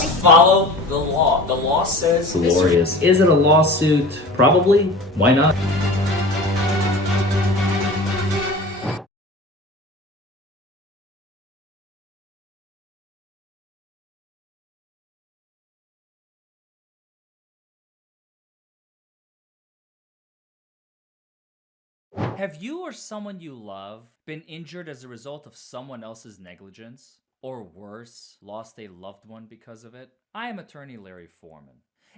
must follow the law. The law says Glorious. Is it a lawsuit? Probably. Why not? Have you or someone you love been injured as a result of someone else's negligence? Or worse, lost a loved one because of it? I am attorney Larry Forman,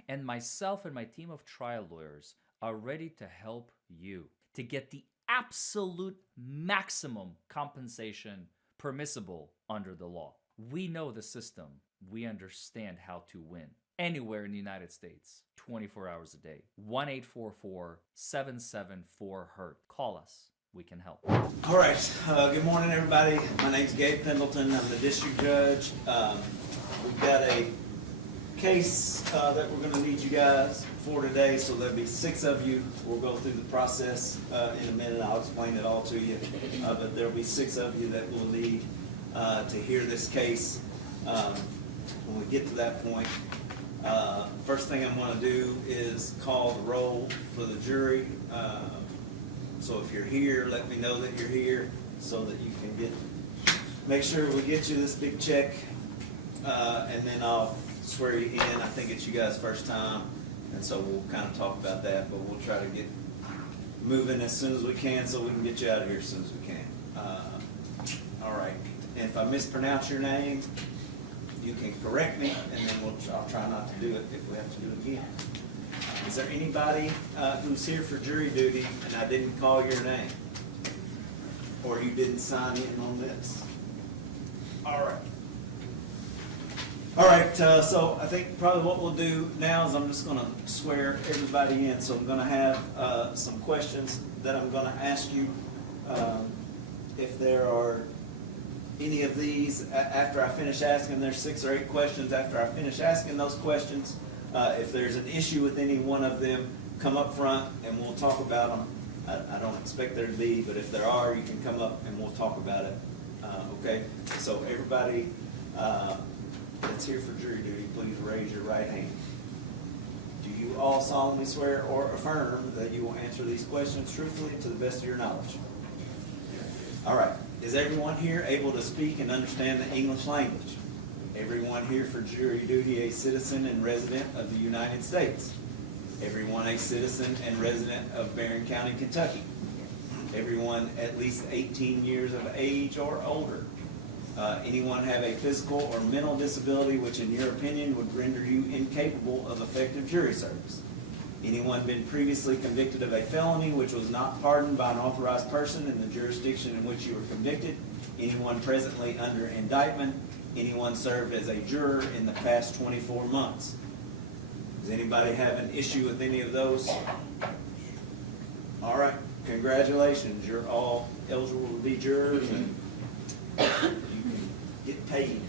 and myself and my team of trial lawyers are ready to help you to get the absolute maximum compensation permissible under the law. We know the system. We understand how to win. Anywhere in the United States, 24 hours a day. 1-844-774-HURT. Call us. We can help. All right. Good morning, everybody. My name's Gabe Pendleton. I'm the district judge. We've got a case that we're going to need you guys for today, so there'll be 6 of you. We'll go through the process in a minute. I'll explain it all to you. But there'll be 6 of you that will need to hear this case when we get to that point. First thing I'm going to do is call the roll for the jury. So if you're here, let me know that you're here so that you can make sure we get you this big check, and then I'll swear you in. I think it's you guys' first time, and so we'll kind of talk about that, but we'll try to get moving as soon as we can so we can get you out of here as soon as we can. All right. And if I mispronounce your name, you can correct me, and then I'll try not to do it if we have to do it again. Is there anybody who's here for jury duty and I didn't call your name? Or you didn't sign in on this? All right. All right, so I think probably what we'll do now is I'm just going to swear everybody in. So I'm going to have some questions that I'm going to ask you. If there are any of these, after I finish asking, there's 6 or 8 questions. After I finish asking those questions, if there's an issue with any one of them, come up front and we'll talk about them. I don't expect there to be, but if there are, you can come up and we'll talk about it. Okay? So everybody that's here for jury duty, please raise your right hand. Do you all solemnly swear or affirm that you will answer these questions truthfully to the best of your knowledge? All right. Is everyone here able to speak and understand the English language? Everyone here for jury duty a citizen and resident of the United States? Everyone a citizen and resident of Barron County, Kentucky? Everyone at least 18 years of age or older? Anyone have a physical or mental disability which in your opinion would render you incapable of effective jury service? Anyone been previously convicted of a felony which was not pardoned by an authorized person in the jurisdiction in which you were convicted? Anyone presently under indictment? Anyone served as a juror in the past 24 months? Does anybody have an issue with any of those? All right, congratulations. You're all eligible to be jurors and you can get paid.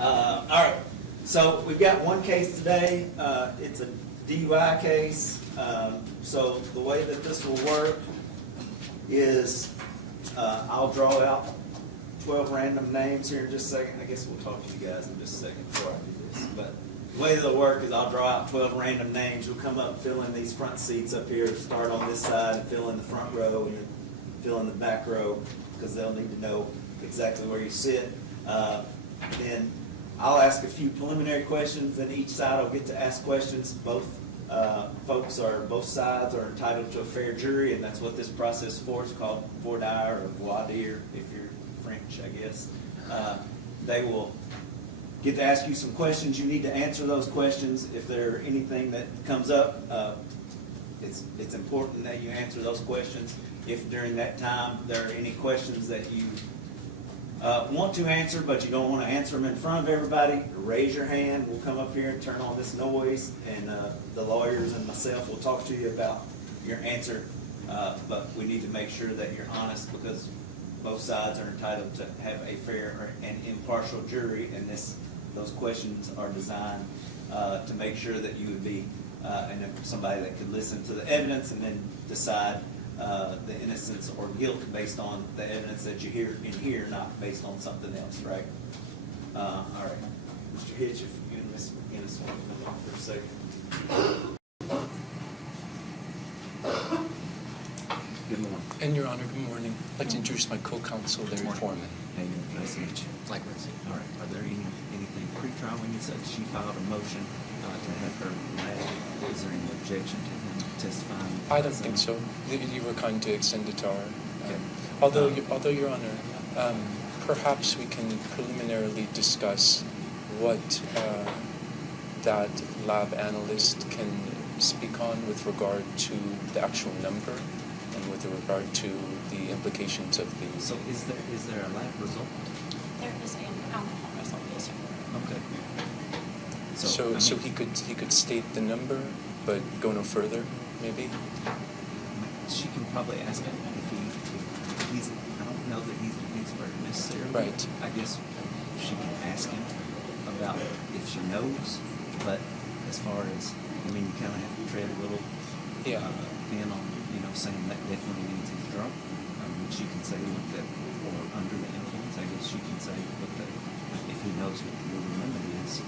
All right, so we've got one case today. It's a DUI case. So the way that this will work is I'll draw out 12 random names here in just a second. I guess we'll talk to you guys in just a second before I do this. But the way it'll work is I'll draw out 12 random names. You'll come up, fill in these front seats up here, start on this side, and fill in the front row, and then fill in the back row, because they'll need to know exactly where you sit. Then I'll ask a few preliminary questions, and each side will get to ask questions. Both sides are entitled to a fair jury, and that's what this process is for. It's called voir dire or voir dire if you're French, I guess. They will get to ask you some questions. You need to answer those questions. If there's anything that comes up, it's important that you answer those questions. If during that time there are any questions that you want to answer but you don't want to answer them in front of everybody, raise your hand. We'll come up here and turn on this noise, and the lawyers and myself will talk to you about your answer. But we need to make sure that you're honest, because both sides are entitled to have a fair and impartial jury, and those questions are designed to make sure that you would be somebody that could listen to the evidence and then decide the innocence or guilt based on the evidence that you hear in here, not based on something else, right? All right. Mr. Hitch, if you and Ms. McGinnis want to come on for a second. Good morning. And Your Honor, good morning. I'd like to introduce my co-counsel, Larry Forman. Hey, nice to meet you. Likewise. All right. Are there anything pre-trial when you said she filed a motion to have her made? Is there any objection to him testifying? I don't think so. You were kind to extend it to our. Okay. Although Your Honor, perhaps we can preliminarily discuss what that lab analyst can speak on with regard to the actual number and with regard to the implications of the. So is there a lab result? There is an alcohol result, yes, sir. Okay. So he could state the number, but go no further, maybe. She can probably ask him if he's. I don't know that he's an expert necessarily. Right. I guess she can ask him about if she knows, but as far as you kind of have to tread a little Yeah. thin on saying that definitely means he's drunk. She can say look that or under the influence. I guess she can say look that if he knows what the legal limit is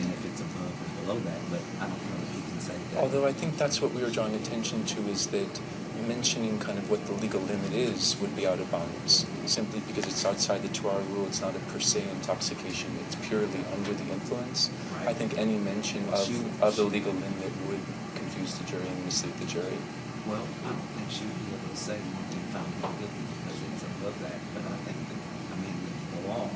and if it's above or below that, but I don't know if he can say that. Although I think that's what we were drawing attention to, is that mentioning kind of what the legal limit is would be out of bounds, simply because it's outside the 2-hour rule. It's not a per se intoxication. It's purely under the influence. Right. I think any mention of the legal limit would confuse the jury and mislead the jury. Well, I don't think she would be able to say you can find him guilty because it's above that. But I think that, the law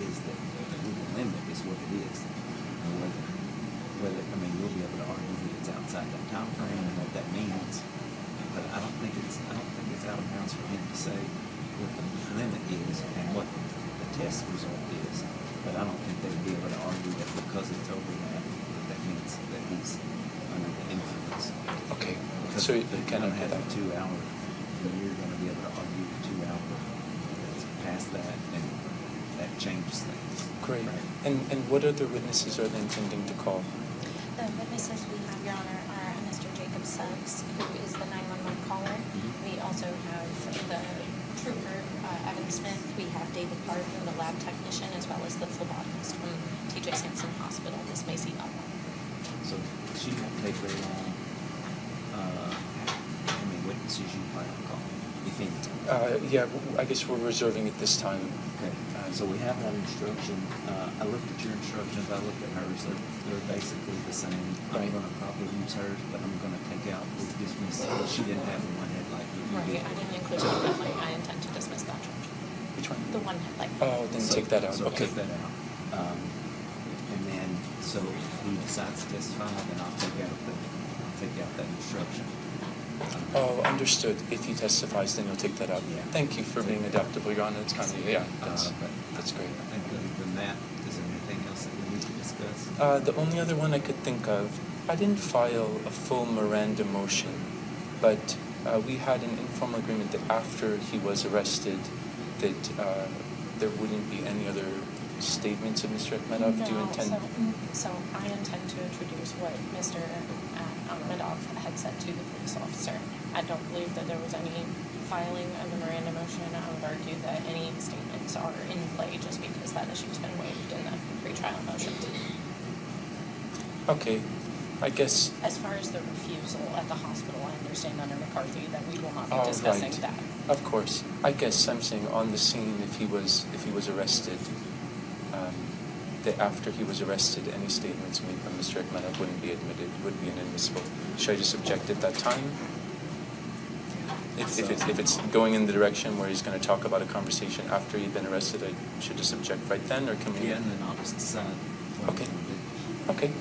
is that the legal limit is what it is. And whether you'll be able to argue that it's outside that time frame and what that means. But I don't think it's out of bounds for him to say what the limit is and what the test result is. But I don't think they'd be able to argue that because it's over that means that he's under the influence. Okay. Because So you they cannot have have a that. 2 hour, you're going to be able to argue the 2 hour that's past that, and that changes things. Great. Right. And what other witnesses are they intending to call? The witnesses we have, Your Honor, are Mr. Jacob Suggs, who is the 911 caller. We also have the trooper, Evan Smith. We have David Barton, the lab technician, as well as the phlebotomist from T.J. Sampson Hospital, Miss Macy Butler. So she won't take very long. How many witnesses you plan on calling, if any? Yeah, I guess we're reserving it this time. Okay. So we have that instruction. I looked at your instructions. I looked at hers. They're basically the same. Right. I'm going to probably use hers, but I'm going to take out this dismiss. She didn't have the one headlight. Right, I didn't include one headlight. I intend to dismiss that charge. Which one? The one headlight. Oh, then take that out. So Okay. take that out. And then, so if he decides to testify, then I'll take out that instruction. Oh, understood. If he testifies, then you'll take that out. Yeah. Thank you for being adaptable, Your Honor. It's kind of, yeah, But that's great. I think other than that, is there anything else that we need to discuss? The only other one I could think of, I didn't file a full Miranda motion, but we had an informal agreement that after he was arrested, that there wouldn't be any other statements of Mr. Akhmedov. Do you intend? So I intend to introduce what Mr. Akhmedov had said to the police officer. I don't believe that there was any filing of a Miranda motion. I would argue that any statements are in play just because that issue's been waived in the pretrial motion. Okay, I guess. As far as the refusal at the hospital, I understand under McCarthy that we will not be Oh, discussing right. that. Of course. I guess I'm saying on the scene, if he was arrested, that after he was arrested, any statements made by Mr. Akhmedov wouldn't be admitted, would be inadmissible. Should I just object at that time? If it's going in the direction where he's going to talk about a conversation after he'd been arrested, I should just object right then, or can we? Yeah, and then I'll just decide what Okay. I'm going to do. Okay,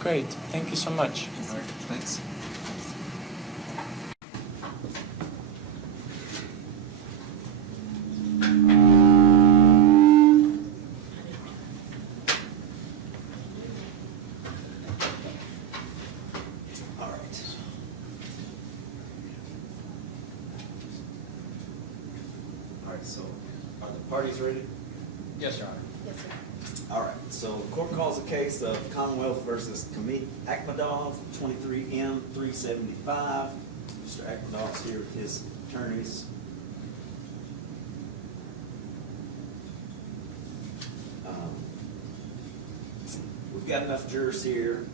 great. Thank you so much. All right, thanks. All right. All right, so are the parties ready? Yes, Your Honor. Yes, sir. All right, so the court calls the case of Commonwealth versus Kamik Akhmedov, 23M 375. Mr. Akhmedov's here with his attorneys. got enough jurors here,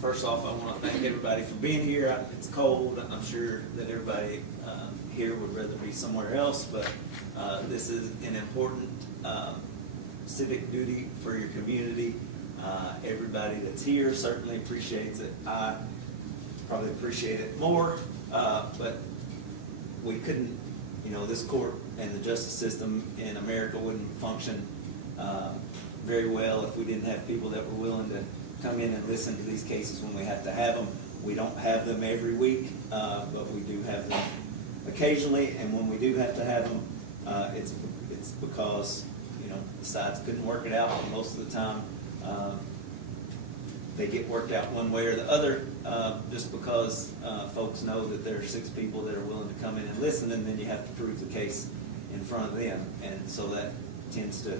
first off, I want to thank everybody for being here. It's cold. I'm sure that everybody here would rather be somewhere else, but this is an important civic duty for your community. Everybody that's here certainly appreciates it. I probably appreciate it more, but we couldn't, this court and the justice system in America wouldn't function very well if we didn't have people that were willing to come in and listen to these cases when we have to have them. We don't have them every week, but we do have them occasionally, and when we do have to have them, it's because, the sides couldn't work it out, and most of the time, they get worked out one way or the other, just because folks know that there are 6 people that are willing to come in and listen, and then you have to prove the case in front of them. And so that tends to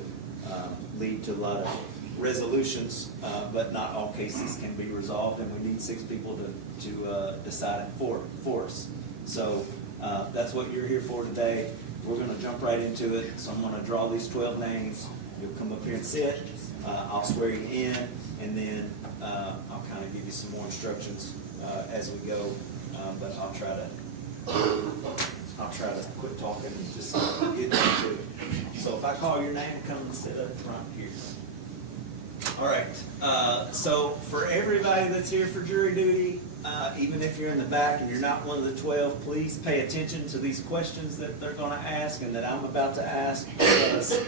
lead to a lot of resolutions, but not all cases can be resolved, and we need 6 people to decide it for us. So that's what you're here for today. We're going to jump right into it. So I'm going to draw these 12 names. You'll come up here and sit. I'll swear you in, and then I'll kind of give you some more instructions as we go. But I'll try to quit talking and just get into it. So if I call your name, come and sit up front here. All right. So for everybody that's here for jury duty, even if you're in the back and you're not one of the 12, please pay attention to these questions that they're going to ask and that I'm about to ask. Because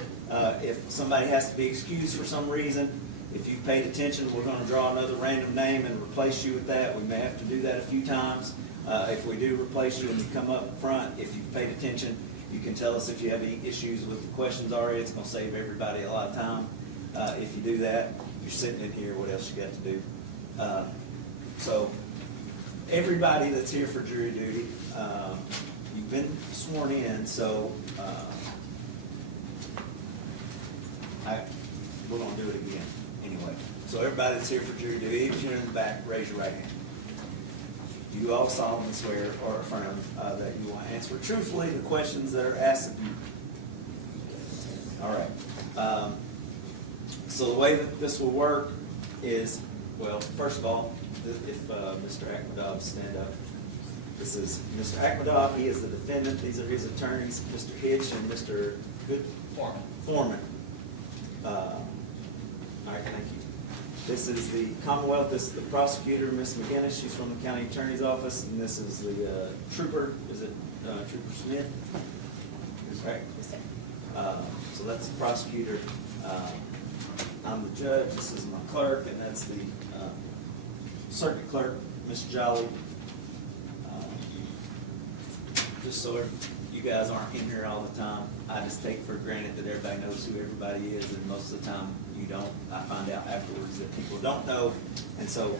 if somebody has to be excused for some reason, if you've paid attention, we're going to draw another random name and replace you with that. We may have to do that a few times. If we do replace you and you come up front, if you've paid attention, you can tell us if you have any issues with the questions already. It's going to save everybody a lot of time. If you do that, you're sitting in here, what else you got to do? So everybody that's here for jury duty, you've been sworn in, so we're going to do it again anyway. So everybody that's here for jury duty, even if you're in the back, raise your right hand. Do you all solemnly swear or affirm that you will answer truthfully the questions that are asked of you? All right. So the way that this will work is, well, first of all, if Mr. Akhmadov stand up. This is Mr. Akhmadov. He is the defendant. These are his attorneys, Mr. Hitch and Mr. Forman. All right, thank you. This is the Commonwealth. This is the prosecutor, Ms. McGinnis. She's from the county attorney's office. And this is the trooper. Is it Trooper Smith? Right. So that's the prosecutor. I'm the judge. This is my clerk, and that's the circuit clerk, Ms. Jolly. Just so you guys aren't in here all the time, I just take for granted that everybody knows who everybody is, and most of the time you don't. I find out afterwards that people don't know, and so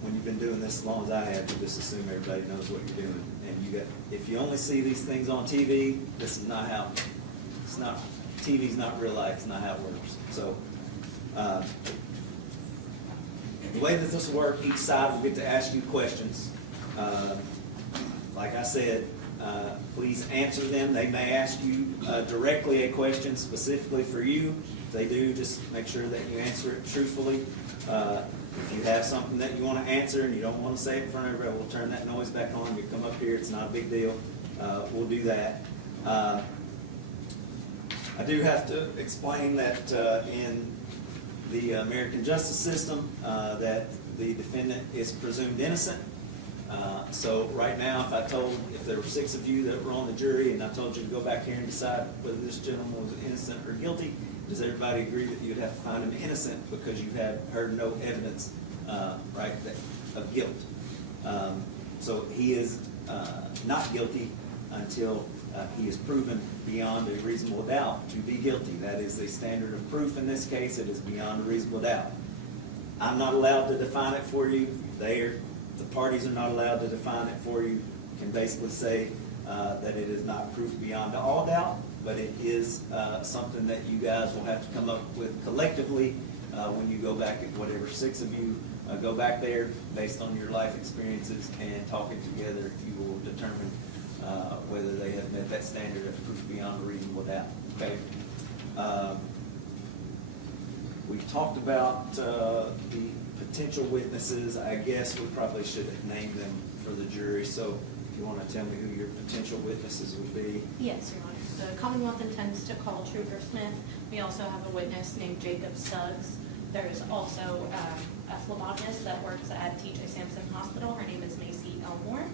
when you've been doing this as long as I have, you just assume everybody knows what you're doing. And if you only see these things on TV, this is not how. TV's not real life. It's not how it works. So the way that this will work, each side will get to ask you questions. Like I said, please answer them. They may ask you directly a question specifically for you. If they do, just make sure that you answer it truthfully. If you have something that you want to answer and you don't want to say it in front of everybody, we'll turn that noise back on. You come up here. It's not a big deal. We'll do that. I do have to explain that in the American justice system that the defendant is presumed innocent. So right now, if there were 6 of you that were on the jury and I told you to go back here and decide whether this gentleman was innocent or guilty, does everybody agree that you'd have to find him innocent because you have heard no evidence of guilt? So he is not guilty until he is proven beyond a reasonable doubt to be guilty. That is the standard of proof in this case. It is beyond a reasonable doubt. I'm not allowed to define it for you. The parties are not allowed to define it for you. You can basically say that it is not proof beyond all doubt, but it is something that you guys will have to come up with collectively when you go back, at whatever 6 of you go back there, based on your life experiences and talking together, you will determine whether they have met that standard of proof beyond a reasonable doubt. Okay. We've talked about the potential witnesses. I guess we probably should have named them for the jury. So if you want to tell me who your potential witnesses would be. Yes, Your Honor. The Commonwealth intends to call Trooper Smith. We also have a witness named Jacob Suggs. There's also a phlebotomist that works at T.J. Sampson Hospital. Her name is Macy Elmore.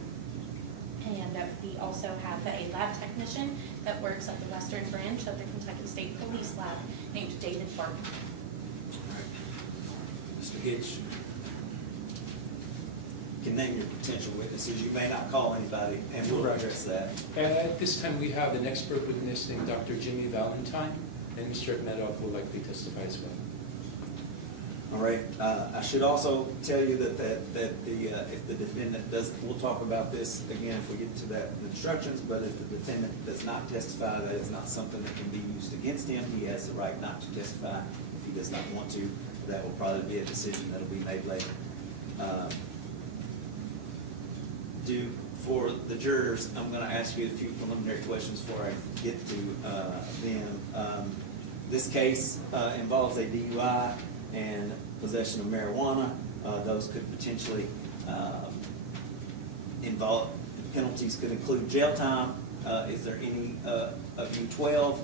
And we also have a lab technician that works at the Western Branch of the Kentucky State Police Lab named David Barton. All right. Mr. Hitch, you can name your potential witnesses. You may not call anybody, and we'll address that. At this time, we have an expert witness named Dr. Jimmy Valentine, and Mr. Edmedoff will likely testify as well. All right. I should also tell you that if the defendant does, we'll talk about this again if we get to that instructions. But if the defendant does not testify, that is not something that can be used against him. He has the right not to testify if he does not want to. That will probably be a decision that will be made later. For the jurors, I'm going to ask you a few preliminary questions before I get to them. This case involves a DUI and possession of marijuana. Those could potentially involve, penalties could include jail time. Is there any of you 12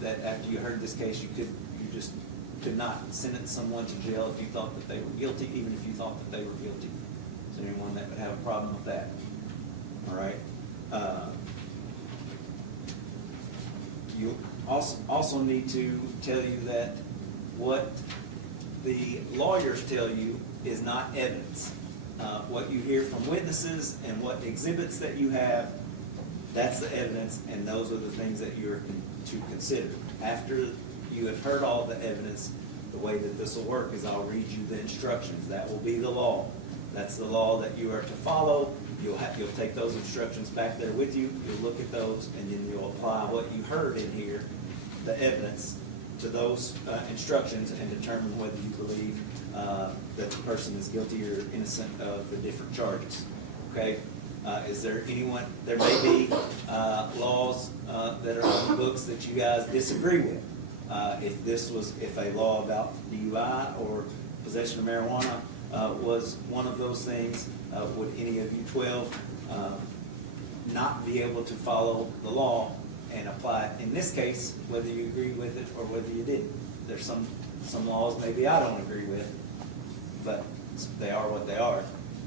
that after you heard this case, you just could not sentence someone to jail if you thought that they were guilty, even if you thought that they were guilty? Is there anyone that would have a problem with that? All right. You also need to tell you that what the lawyers tell you is not evidence. What you hear from witnesses and what exhibits that you have, that's the evidence, and those are the things that you're to consider. After you have heard all the evidence, the way that this will work is I'll read you the instructions. That will be the law. That's the law that you are to follow. You'll take those instructions back there with you. You'll look at those, and then you'll apply what you heard in here, the evidence, to those instructions and determine whether you believe that the person is guilty or innocent of the different charges. Okay? Is there anyone, there may be laws that are on the books that you guys disagree with. If a law about DUI or possession of marijuana was one of those things, would any of you 12 not be able to follow the law and apply it in this case, whether you agree with it or whether you didn't? There's some laws maybe I don't agree with, but they are what they are,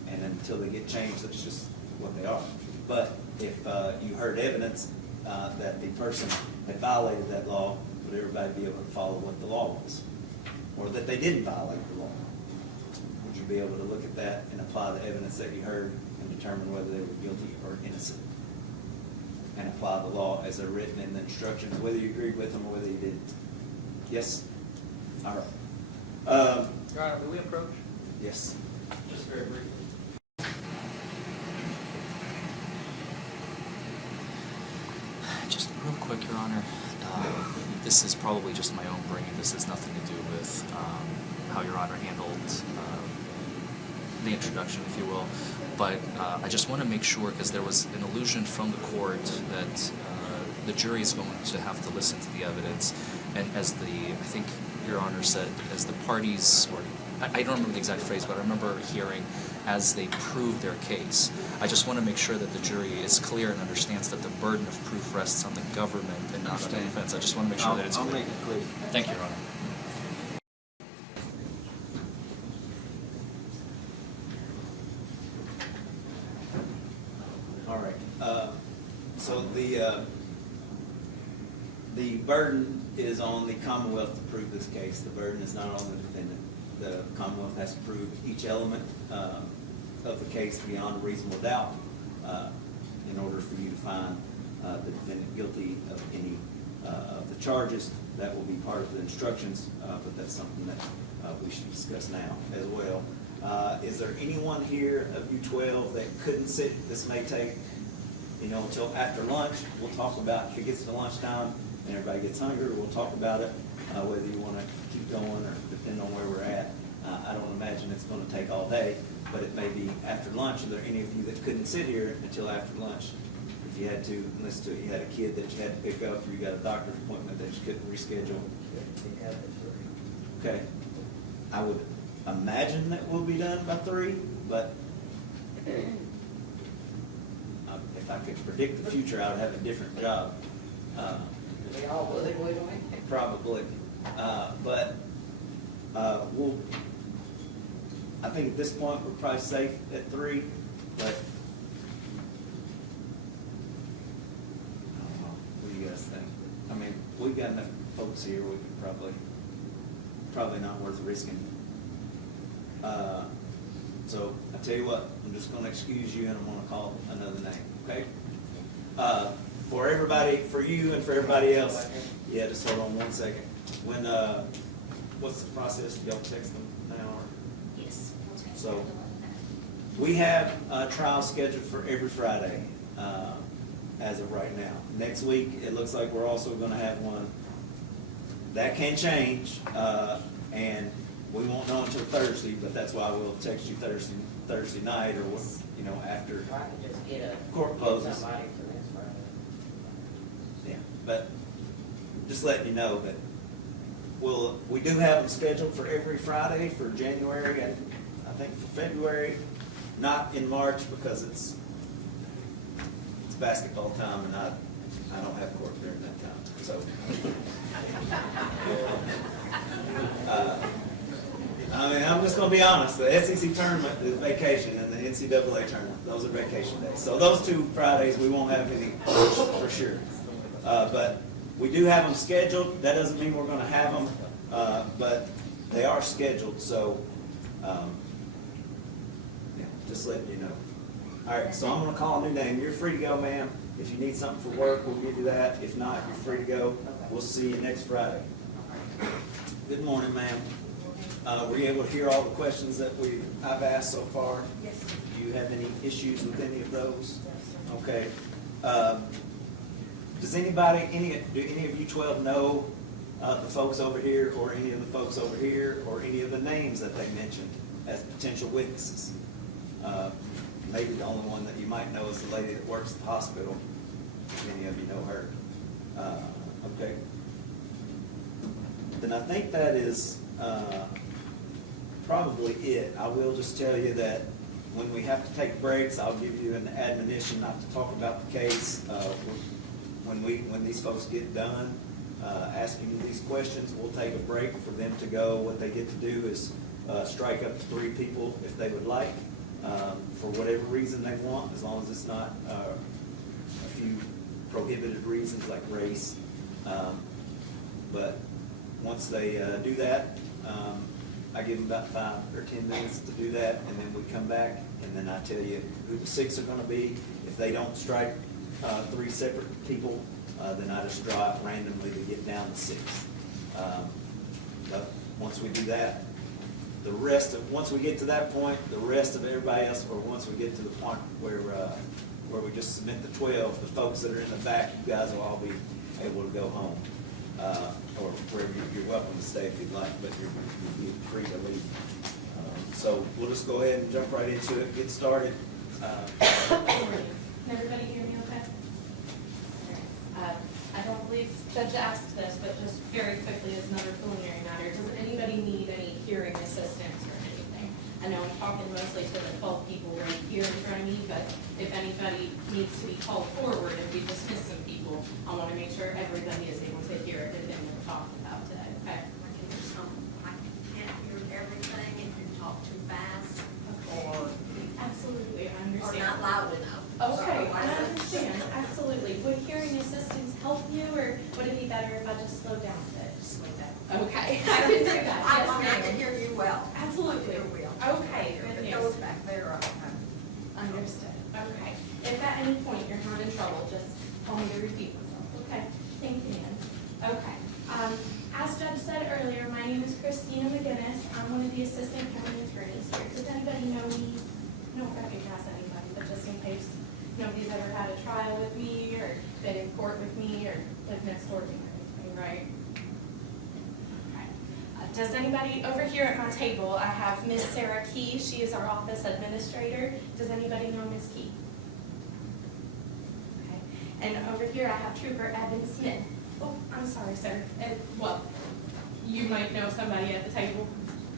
and until they get changed, that's just what they are. But if you heard evidence that the person had violated that law, would everybody be able to follow what the law was? Or that they didn't violate the law? Would you be able to look at that and apply the evidence that you heard and determine whether they were guilty or innocent? And apply the law as they're written in the instructions, whether you agreed with them or whether you didn't? Yes? All right. Your Honor, may we approach? Yes. Just very briefly. Just real quick, Your Honor. This is probably just my own brain. This has nothing to do with how Your Honor handled the introduction, if you will. But I just want to make sure, because there was an allusion from the court that the jury is going to have to listen to the evidence. And as I think Your Honor said, as the parties, or I don't remember the exact phrase, but I remember hearing as they prove their case. I just want to make sure that the jury is clear and understands that the burden of proof rests on the government and not on the defense. I just want to make sure that it's clear. I'll make it clear. Thank you, Your Honor. All right. So the burden is on the Commonwealth to prove this case. The burden is not on the defendant. The Commonwealth has to prove each element of the case beyond a reasonable doubt in order for you to find the defendant guilty of any of the charges. That will be part of the instructions, but that's something that we should discuss now as well. Is there anyone here of you 12 that couldn't sit? This may take, until after lunch. We'll talk about, if it gets to lunchtime and everybody gets hungry, we'll talk about it, whether you want to keep going or depending on where we're at. I don't imagine it's going to take all day, but it may be after lunch. Are there any of you that couldn't sit here until after lunch? If you had to listen to it, you had a kid that you had to pick up, or you got a doctor's appointment that you couldn't reschedule. Okay. I would imagine that we'll be done by 3, but if I could predict the future, I would have a different job. We all would, wouldn't we? Probably. But we'll, I think at this point, we're probably safe at 3, but I don't know. What do you guys think? I mean, we've got enough folks here, we could probably not worth risking. So I tell you what, I'm just gonna excuse you and I'm gonna call another name, okay? For everybody, for you and for everybody else, yeah, just hold on 1 second. When, what's the process? Do y'all text them now or? Yes. we'll take So- care of the one We have a trial scheduled for every Friday, as of right now. Next week, it looks like we're also gonna have one. That can change, and we won't know until Thursday, but that's why we'll text you Thursday night or, after. Try to just get Court closes. somebody for next Friday. Yeah, but just letting you know that we do have them scheduled for every Friday for January and I think for February, not in March because it's basketball time and I don't have court during that time, so. I mean, I'm just gonna be honest, the SEC tournament is vacation and the NCAA tournament, those are vacation days. So those 2 Fridays, we won't have any for sure. But we do have them scheduled. That doesn't mean we're gonna have them, but they are scheduled, so, yeah, just letting you know. All right, so I'm gonna call a new name. You're free to go, ma'am. If you need something for work, we'll give you that. If not, you're free to go. We'll see you next Friday. Good morning, ma'am. Were you able to hear all the questions that I've asked so far? Yes. Do you have any issues with any of those? Okay. Does do any of you 12 know the folks over here or any of the folks over here or any of the names that they mentioned as potential witnesses? Maybe the only one that you might know is the lady that works at the hospital. If any of you know her. Okay. Then I think that is probably it. I will just tell you that when we have to take breaks, I'll give you an admonition not to talk about the case. When these folks get done asking you these questions, we'll take a break for them to go. What they get to do is strike up to 3 people if they would like, for whatever reason they want, as long as it's not a few prohibited reasons like race. But once they do that, I give them about 5 or 10 minutes to do that, and then we come back, and then I tell you who the 6 are going to be. If they don't strike 3 separate people, then I just draw it randomly to get down to 6. But once we do that, once we get to that point, the rest of everybody else, or once we get to the point where we just submit the 12, the folks that are in the back, you guys will all be able to go home. Or wherever you're welcome to stay if you'd like, but you're free to leave. So we'll just go ahead and jump right into it, get started. Can everybody hear me okay? I don't believe Judge asked this, but just very quickly as another preliminary matter, does anybody need any hearing assistance or anything? I know I'm talking mostly to the 12 people right here in front of me, but if anybody needs to be called forward and we dismiss some people, I want to make sure everybody is able to hear everything we're talking about today, okay? I can't hear everything if you talk too fast or Absolutely, I understand. not loud enough. Okay, So I understand, absolutely. Would hearing assistance help you, or would it be better if I just slowed down a bit? Just like that. Okay, I can do that. I Yes, want to ma'am. hear you well. Absolutely. Hear well. Okay, good If it news. goes back there, Understood. Okay. If at any point you're having trouble, just call me to repeat myself. Okay. Thank you, ma'am. Okay. As Judge said earlier, my name is Christina McGinnis. I'm one of the assistant county attorneys here. Does anybody know me? I don't recognize anybody, but just in case nobody's ever had a trial with me or been in court with me or lived next door to me or anything, right? Okay. Does anybody over here at my table, I have Miss Sarah Key. She is our office administrator. Does anybody know Miss Key? Okay. And over here I have Trooper Evan Smith. Oh, I'm sorry, sir. Well, You might know somebody at the table?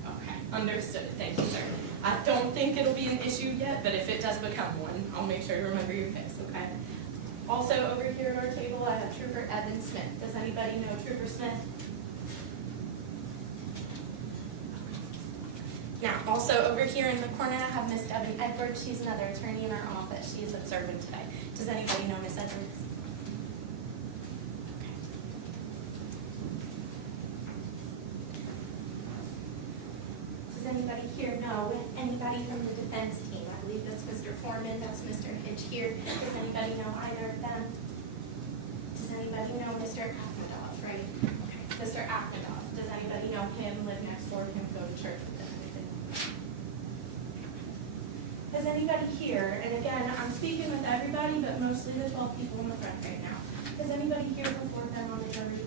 Okay, understood. Thank you, sir. I don't think it'll be an issue yet, but if it does become one, I'll make sure to remember your face, okay? Also, over here at our table, I have Trooper Evan Smith. Does anybody know Trooper Smith? Now, also over here in the corner, I have Miss Debbie Edwards. She's another attorney in our office. She is observant today. Does anybody know Miss Edwards? Does anybody here know anybody from the defense team? I believe that's Mr. Forman, that's Mr. Hitch here. Does anybody know either of them? Does anybody know Mr. Akhmedov, right? Okay. Mr. Akhmedov, does anybody know him, live next door to him, go to church with him? Is anybody here, and again, I'm speaking with everybody, but mostly the 12 people in the front right now. Is anybody here before them on the jury?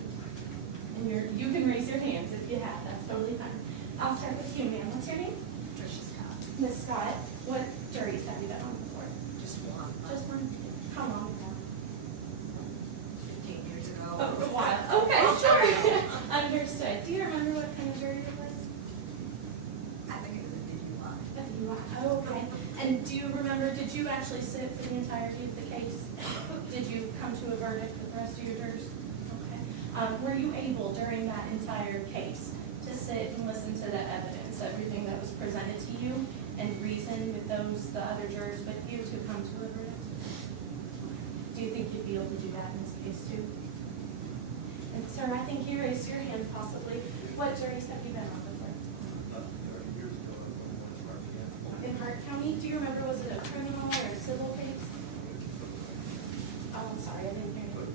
And you can raise your hands if you have, that's totally fine. I'll start with you, ma'am. What's your name? Tricia Scott. Miss Scott. What juries have you been on before? Just one. Just one? How long ago? 15 years ago. Oh, a while. Okay, sure. Understood. Do you remember what kind of jury it was? I think it was a DUI. Oh, okay. And do you remember, did you actually sit for the entirety of the case? Did you come to a verdict with the rest of your jurors? Okay. Were you able during that entire case to sit and listen to the evidence, everything that was presented to you, and reason with the other jurors with you to come to a verdict? Do you think you'd be able to do that in this case too? And sir, I think you raised your hand possibly. What juries have you been on before? 30 years ago, In Hart County, do you remember, was it a criminal or a civil case? Oh, I'm sorry, I didn't hear you.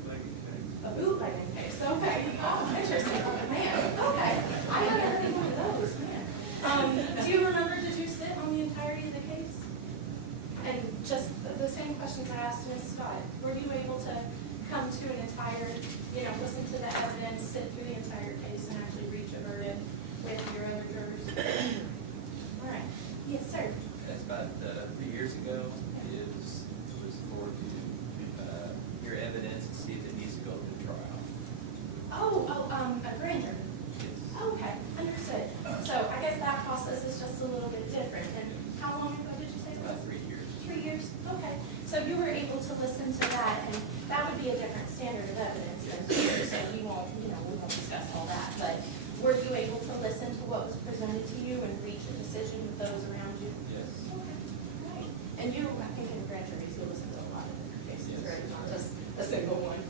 A bootlegging case, okay. Oh, interesting, man, okay. I haven't heard of one of those, man. Do you remember, did you sit on the entirety of the case? And just the same questions I asked Ms. Scott, were you able to come to an entire, listen to the evidence, sit through the entire case and actually reach a verdict with your other jurors? All right. Yes, sir. That's about 3 years ago. It was for to hear evidence and see if it needs to go to trial. A grand jury. Okay, understood. So I guess that process is just a little bit different. And how long ago did you say it was? About 3 years. 3 years? Okay. So you were able to listen to that, and that would be a different standard of evidence than here. So we won't discuss all that. But were you able to listen to what was presented to you and reach a decision with those around you? Yes. Okay, great. And you, I think in grand juries, you listen to a lot of different cases, Yes. right? Not just a single one.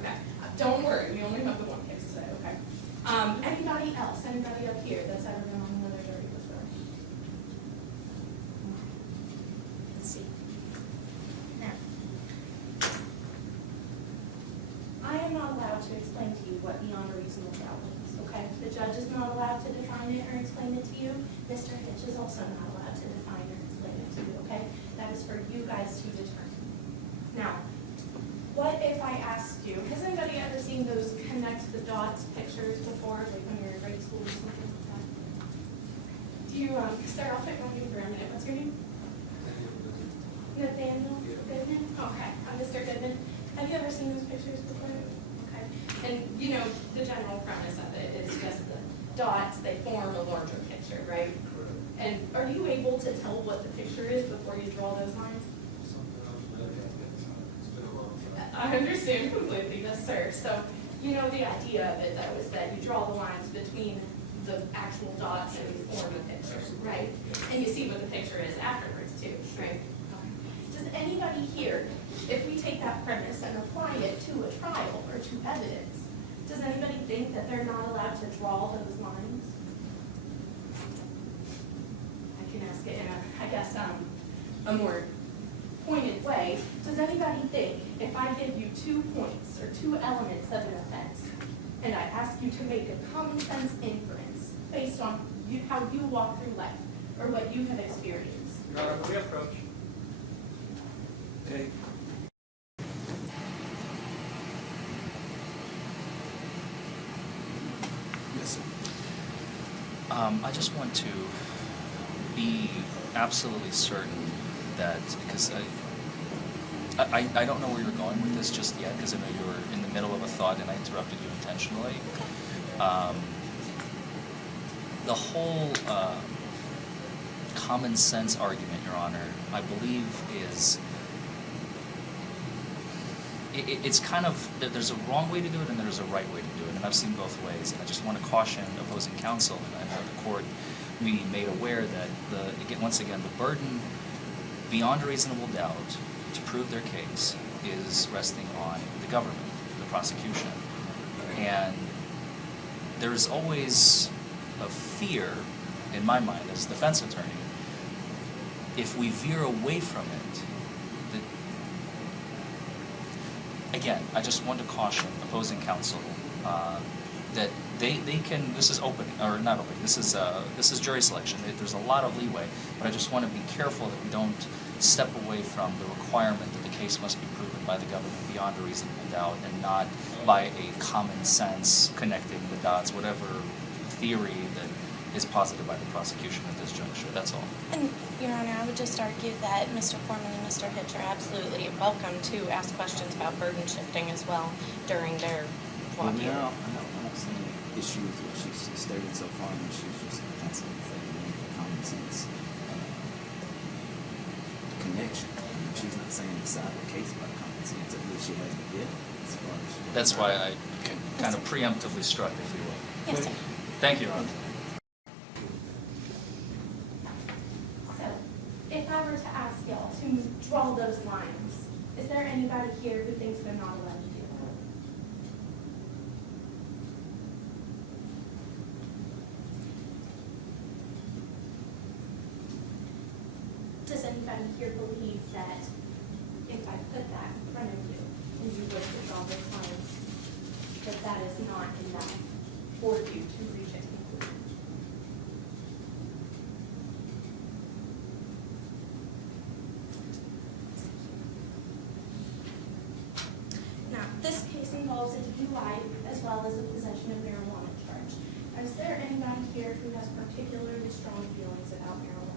Okay. Don't worry, we only have the one case today, okay? Anybody else? Anybody up here that's ever been on another jury before? Let's see. Now, I am not allowed to explain to you what beyond a reasonable doubt is, okay? The judge is not allowed to define it or explain it to you. Mr. Hitch is also not allowed to define or explain it to you, okay? That is for you guys to determine. Now, what if I asked you, has anybody ever seen those connect the dots pictures before, like when you're in grade school or something like that? Do you, Sarah, I'll pick on you for a minute. What's your name? Nathaniel Goodman? Okay, I'm Mr. Goodman. Have you ever seen those pictures before? Okay. And the general premise of it is just the dots, they form a larger picture, right? And are you able to tell what the picture is before you draw those lines? I understand completely, yes, sir. So, the idea of it, though, is that you draw the lines between the actual dots and you form a picture, right? And you see what the picture is afterwards, too, right? Does anybody here, if we take that premise and apply it to a trial or to evidence, does anybody think that they're not allowed to draw those lines? I can ask it in a more pointed way. Does anybody think if I give you 2 points or 2 elements of an offense, and I ask you to make a common sense inference based on how you walk through life or what you have experienced? Your Honor, we approach. Okay. Yes, sir. I just want to be absolutely certain that, because I don't know where you're going with this just yet, because I know you were in the middle of a thought and I interrupted you intentionally. the whole common sense argument, Your Honor, I believe is it's kind of, there's a wrong way to do it and there's a right way to do it, and I've seen both ways. And I just want to caution opposing counsel and I have the court be made aware that once again the burden beyond a reasonable doubt to prove their case is resting on the government, the prosecution, and there is always a fear in my mind as a defense attorney, if we veer away from it, that, again, I just want to caution opposing counsel that they can, this is open, or not open, this is jury selection. There's a lot of leeway, but I just want to be careful that we don't step away from the requirement that the case must be proven by the government beyond a reasonable doubt and not by a common sense connecting the dots, whatever theory that is posited by the prosecution at this juncture. That's all. And, Your Honor, I would just argue that Mr. Forman and Mr. Hitch are absolutely welcome to ask questions about burden shifting as well during their Well, walk I here. I don't see any issue with what she's stated so far, and she's just asking for the common sense connection. I mean, she's not saying decide the case by common sense, at least she hasn't yet, as far as. That's why I kind of preemptively struck, if you will. Yes, sir. Thank you, Your Honor. So, if I were to ask y'all to draw those lines, is there anybody here who thinks they're not allowed to do that? Does anybody here believe that if I put that in front of you and you were to draw those lines, that that is not enough for you to reach a conclusion? Now, this case involves a DUI as well as a possession of marijuana charge. Is there anybody here who has particularly strong feelings about marijuana?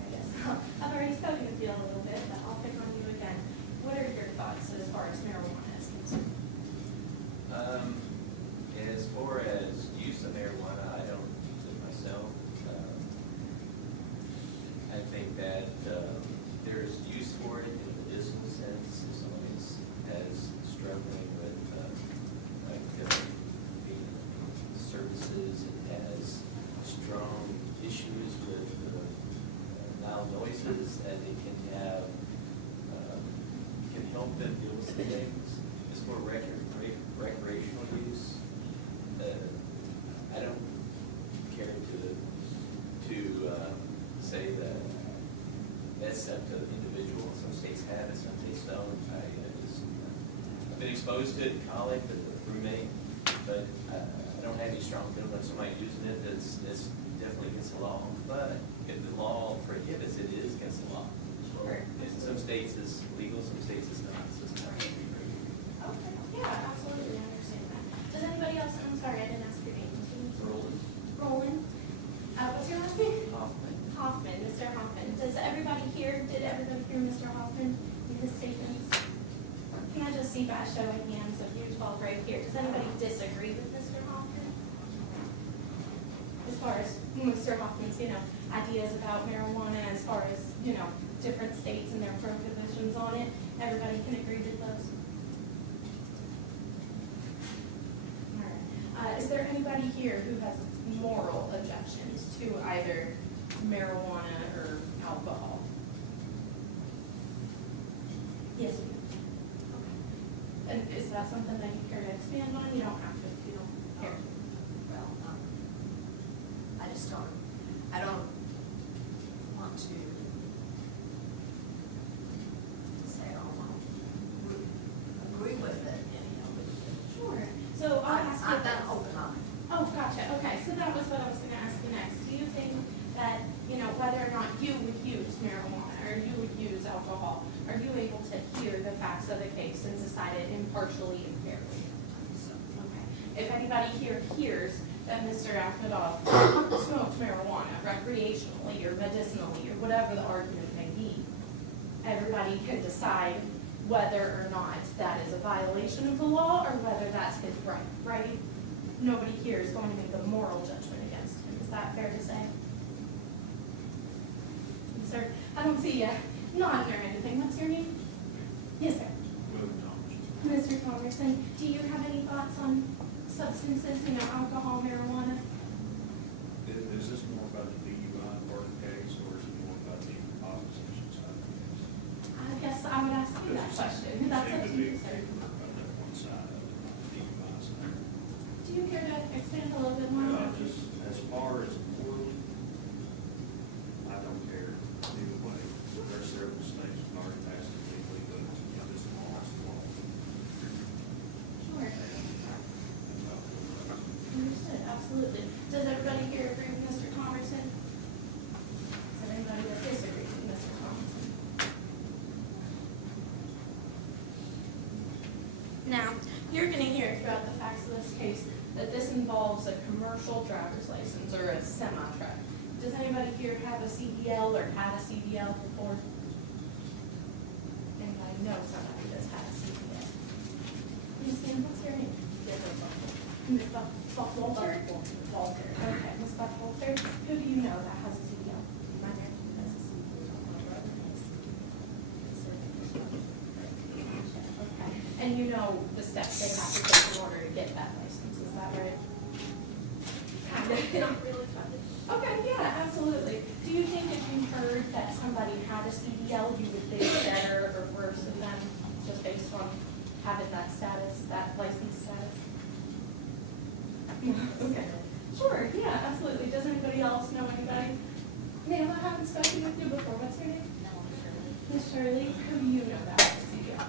I guess I've already spoken with you a little bit, but I'll pick on you again. What are your thoughts as far as marijuana is concerned? As far as use of marijuana, I don't use it myself. I think that there's use for it in the medicinal sense. If someone is struggling with like services and has strong issues with loud noises, that it can have can help them deal with some things. As for recreational use, I don't care to say that that's up to the individual. Some states have it, some states don't. I've been exposed to it in college with a roommate, but I don't have any strong feelings like somebody using it that's definitely against the law. But if the law prohibits it, it is against the law. Sure. In some states it's legal, some states it's not. So it's not Okay, yeah, absolutely, I understand that. Does anybody else, I'm sorry, I didn't ask your name. Roland. Roland? What's your last name? Hoffman. Hoffman, Mr. Hoffman. Did everybody hear Mr. Hoffman in his statements? Can I just see by a show of hands of you 12 right here, does anybody disagree with Mr. Hoffman? As far as Mr. Hoffman's, ideas about marijuana, as far as, different states and their prohibitions on it, everybody can agree with those? All right. Is there anybody here who has moral objections to either marijuana or alcohol? Yes, ma'am. Okay. And is that something that you care to expand on? You don't have to if you don't care. Well, I don't want to say I don't want to agree with it, Sure. So I'll ask you I'm this. open-minded. Oh, gotcha. Okay, so that was what I was going to ask you next. Do you think that, whether or not you would use marijuana or you would use alcohol, are you able to hear the facts of the case and decide it impartially and fairly? Okay. If anybody here hears that Mr. Akhmedov smoked marijuana recreationally or medicinally or whatever the argument may be, everybody can decide whether or not that is a violation of the law or whether that's his right, right? nobody here is going to make a moral judgment against him. Is that fair to say? Sir, I don't see you nodding or anything. What's your name? Yes, sir. Mr. Thomerson, do you have any thoughts on substances, alcohol, marijuana? Is this more about the DUI part of the case, or is it more about the prosecution side of the case? I guess I would ask you that question. That's up to you, sir. About that one side of it, the DUI side. Do you care to expand a little bit more? Just as far as poorly, I don't care either way. There's several states that already passed it legally, but this law is the law. Sure. Understood, absolutely. Does everybody here agree with Mr. Thomerson? Is there anybody that disagrees with Mr. Thomerson? Now, you're going to hear throughout the facts of this case that this involves a commercial driver's license or a semi-truck. Does anybody here have a CDL or had a CDL before? Anybody know somebody that's had a CDL? Ms. Stan, what's your name? Ms. Buckwalter? Walter. Okay, Ms. Buckwalter, who do you know that has a CDL? My nephew has a CDL. My brother has. Okay, and you know the steps they have to take in order to get that license, is that right? Kind of. Not really. Okay, yeah, absolutely. Do you think if you heard that somebody had a CDL, you would think better or worse of them just based on having that status, that license status? Okay. Sure, yeah, absolutely. Does anybody else know anybody? Ma'am, I haven't spoken with you before. What's your name? No, Shirley. Miss Shirley, who do you know that has a CDL?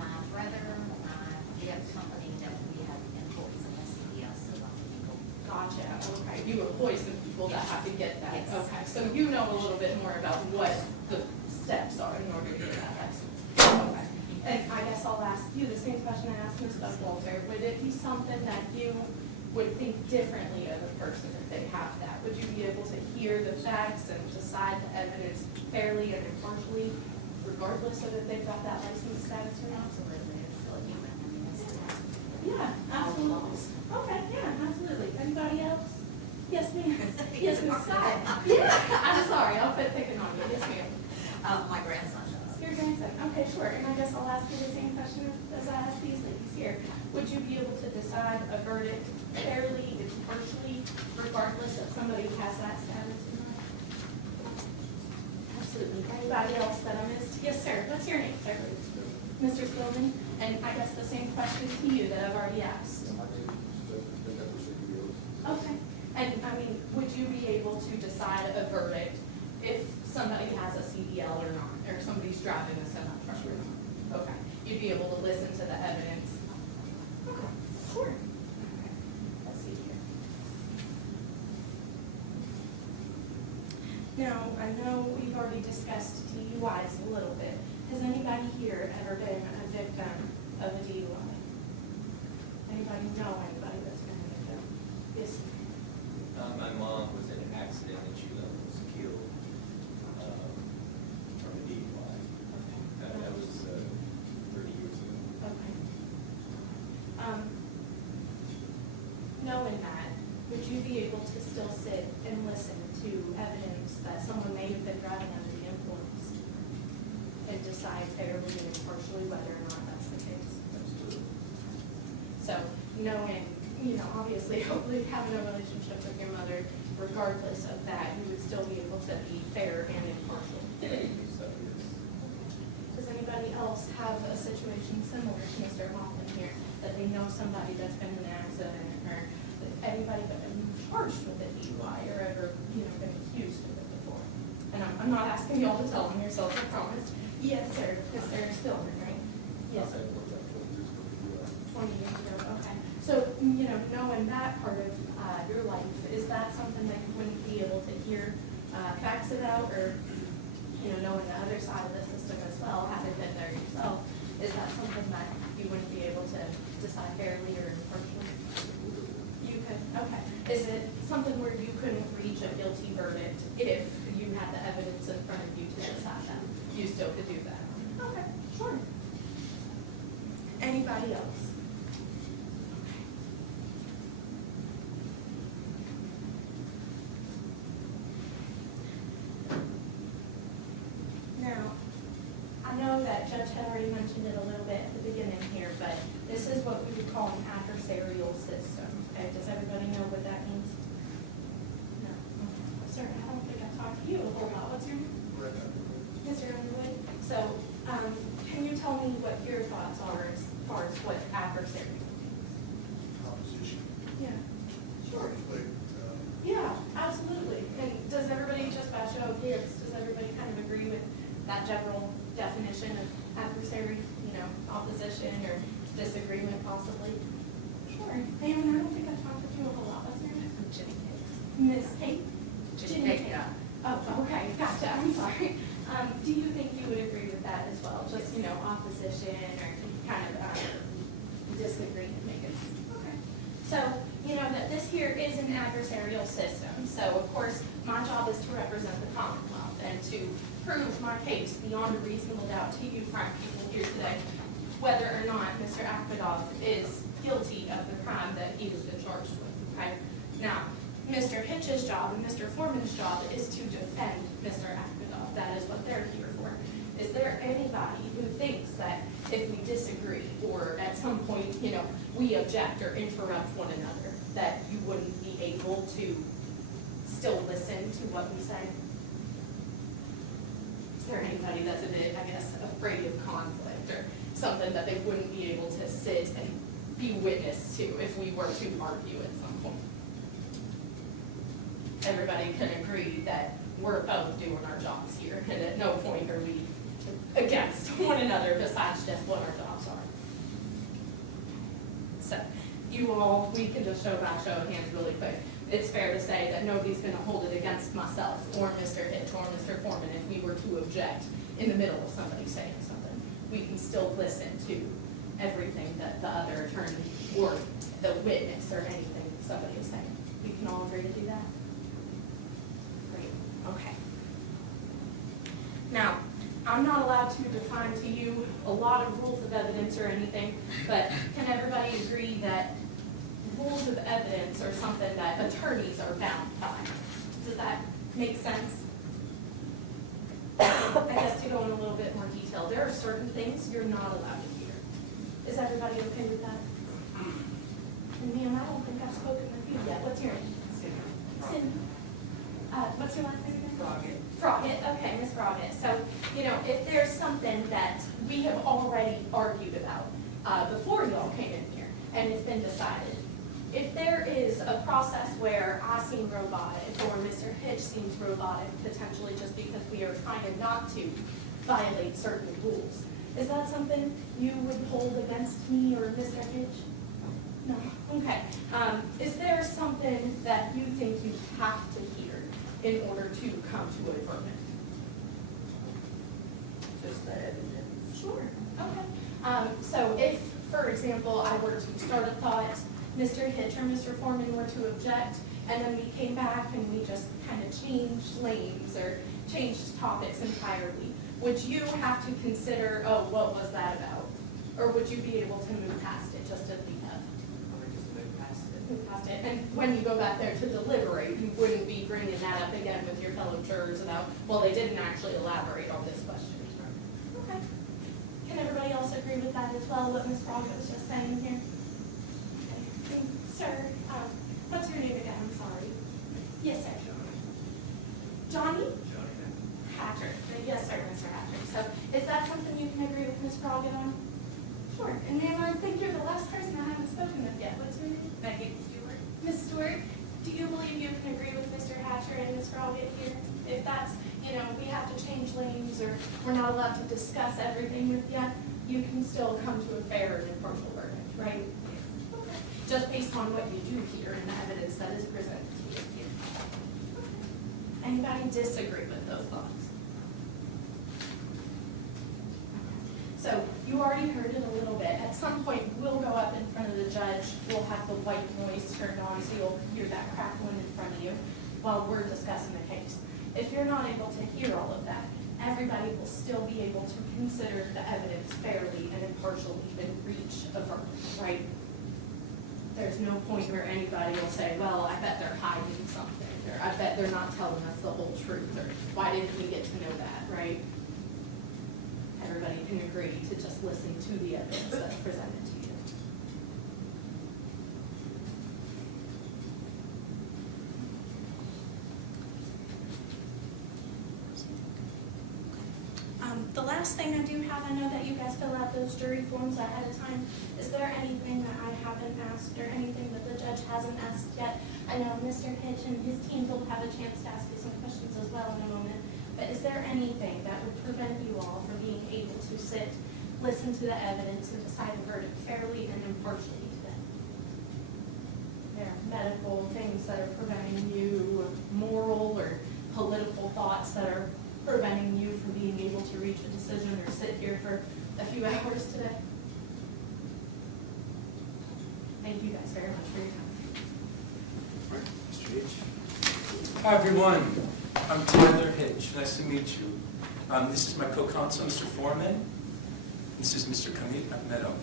My brother, we have company that we have employees in the CDL, so a lot of people. Gotcha, okay. You employ some people that have to get that. Yes. Okay, so you know a little bit more about what the steps are in order to get that license. Okay. And I guess I'll ask you the same question I asked Ms. Buckwalter. Would it be something that you would think differently of a person if they have that? Would you be able to hear the facts and decide the evidence fairly and impartially, regardless of if they've got that license status or not? Absolutely, it's still human. I mean, it's still. Yeah, absolutely. Okay, yeah, absolutely. Anybody else? Yes, ma'am. Yes, Ms. Scott. Yeah, I'm sorry, I'll quit picking on you. Yes, ma'am. My grandson does. Your grandson. Okay, sure. And I guess I'll ask you the same question as I asked these ladies here. Would you be able to decide a verdict fairly, impartially, regardless if somebody has that status or not? Absolutely. Anybody else that I missed? Yes, sir. What's your name, sir? Mr. Spillman. And I guess the same question to you that I've already asked. Okay. And I mean, would you be able to decide a verdict if somebody has a CDL or not, or somebody's driving a semi-truck or not? Okay. You'd be able to listen to the evidence. Okay. Sure. Okay. Let's see here. Now, I know we've already discussed DUIs a little bit. Has anybody here ever been a victim of a DUI? Anybody know anybody that's been a victim? Yes. My mom was in an accident and she was killed from a DUI. That was 30 years ago. Okay. Knowing that, would you be able to still sit and listen to evidence that someone may have been driving under the influence and decide fairly and impartially whether or not that's the case? Absolutely. So knowing, obviously, hopefully having a relationship with your mother, regardless of that, you would still be able to be fair and impartial. So, yes. Does anybody else have a situation similar to Mr. Hoffman here, that they know somebody that's been in an accident, or anybody that's been charged with a DUI, or ever, been accused of it before? And I'm not asking you all to tell them yourselves, I promise. Yes, sir, because they're still right? Yes, sir. 20 years ago, okay. So, knowing that part of your life, is that something that you wouldn't be able to hear facts about, or, knowing the other side of the system as well, having been there yourself, is that something that you wouldn't be able to decide fairly or impartially? You could, okay. Is it something where you couldn't reach a guilty verdict if you had the evidence in front of you to decide that? You still could do that? Okay, sure. Anybody else? had already mentioned it a little bit at the beginning here, but this is what we would call an adversarial system. Okay, does everybody know what that means? No. Okay. Sir, I don't think I've talked to you a whole lot. What's your name? Mr. Underwood. So, can you tell me what your thoughts are as far as what adversary means? Opposition. Yeah. Sure. Conflict, Yeah, absolutely. And does everybody, just by show of hands, does everybody kind of agree with that general definition of adversary? You know, opposition or disagreement possibly? Sure. And I don't think I've talked with you a whole lot. What's your name? Jenny Kate. Miss Kate? Jenny Kate, yeah. Oh, okay, gotcha, I'm sorry. Do you think you would agree with that as well? Just, you know, opposition or kind of disagreement making? Okay. So, you know, that this here is an adversarial system. So, of course, my job is to represent the Commonwealth and to prove my case beyond a reasonable doubt to you fine people here today, whether or not Mr. Akmadov is guilty of the crime that he has been charged with, okay? Now, Mr. Hitch's job and Mr. Forman's job is to defend Mr. Akmadov. That is what they're here for. Is there anybody who thinks that if we disagree or at some point, you know, we object or interrupt one another, that you wouldn't be able to still listen to what we say? Is there anybody that's a bit, I guess, afraid of conflict or something that they wouldn't be able to sit and be witness to if we were to argue at some point? Everybody can agree that we're both doing our jobs here, and at no point are we against one another besides just what our jobs are. So, you all, we can just show by show of hands really quick. It's fair to say that nobody's gonna hold it against myself or Mr. Hitch or Mr. Forman if we were to object in the middle of somebody saying something. We can still listen to everything that the other attorney or the witness or anything somebody is saying. We can all agree to do that? Great, okay. Now, I'm not allowed to define to you a lot of rules of evidence or anything, but can everybody agree that rules of evidence are something that attorneys are bound by? Does that make sense? I guess to go in a little bit more detail, there are certain things you're not allowed to hear. Is everybody okay with that? And ma'am, I don't think I've spoken with you yet. What's your name? Cindy. What's your last name again? Froggett. Froggett, okay, Miss Froggett. So, you know, if there's something that we have already argued about before y'all came in here, and it's been decided, if there is a process where I seem robotic or Mr. Hitch seems robotic, potentially just because we are trying not to violate certain rules, is that something you would hold against me or Mr. Hitch? No, okay. Is there something that you think you have to hear in order to come to a verdict? Just the evidence. Sure, okay. So if, for example, I were to start a thought, Mr. Hitch or Mr. Forman were to object, and then we came back and we just kind of changed lanes or changed topics entirely, would you have to consider, oh, what was that about? Or would you be able to move past it just as we have? I would just move past it. Move past it. And when you go back there to deliberate, you wouldn't be bringing that up again with your fellow jurors about, well, they didn't actually elaborate on this question. Okay. Can everybody else agree with that as well, what Ms. Froggett was just saying here? Okay. And sir, what's your name again? I'm sorry. Yes, sir. Johnny? Hatcher. Yes, sir, Mr. Hatcher. So is that something you can agree with Ms. Froggett on? Sure. And ma'am, I think you're the last person I haven't spoken with yet. What's your name? Maggie Stewart. Ms. Stewart, do you believe you can agree with Mr. Hatcher and Ms. Froggett here? If that's, you know, we have to change lanes or we're not allowed to discuss everything with you, you can still come to a fair and impartial verdict, right? Okay. Just based on what you do here and the evidence that is presented to you here. Okay. Anybody disagree with those thoughts? So you already heard it a little bit. At some point, we'll go up in front of the judge. We'll have the white noise turned on so you'll hear that crackling in front of you while we're discussing the case. If you're not able to hear all of that, everybody will still be able to consider the evidence fairly and impartially and reach a verdict, right? There's no point where anybody will say, well, I bet they're hiding something, or I bet they're not telling us the whole truth, or why didn't we get to know that, right? everybody can agree to just listen to the evidence that's presented to you. The last thing I do have, I know that you guys fill out those jury forms ahead of time. Is there anything that I haven't asked or anything that the judge hasn't asked yet? I know Mr. Hitch and his team will have a chance to ask you some questions as well in a moment. But is there anything that would prevent you all from being able to sit, listen to the evidence, and decide a verdict fairly and impartially today? There are medical things that are preventing you, moral or political thoughts that are preventing you from being able to reach a decision or sit here for a few hours today. Thank you guys very much for your time. Mr. Hitch. Hi, everyone. I'm Tyler Hitch. Nice to meet you. This is my co-counsel, Mr. Forman. This is Mr. Kamit. I've met him.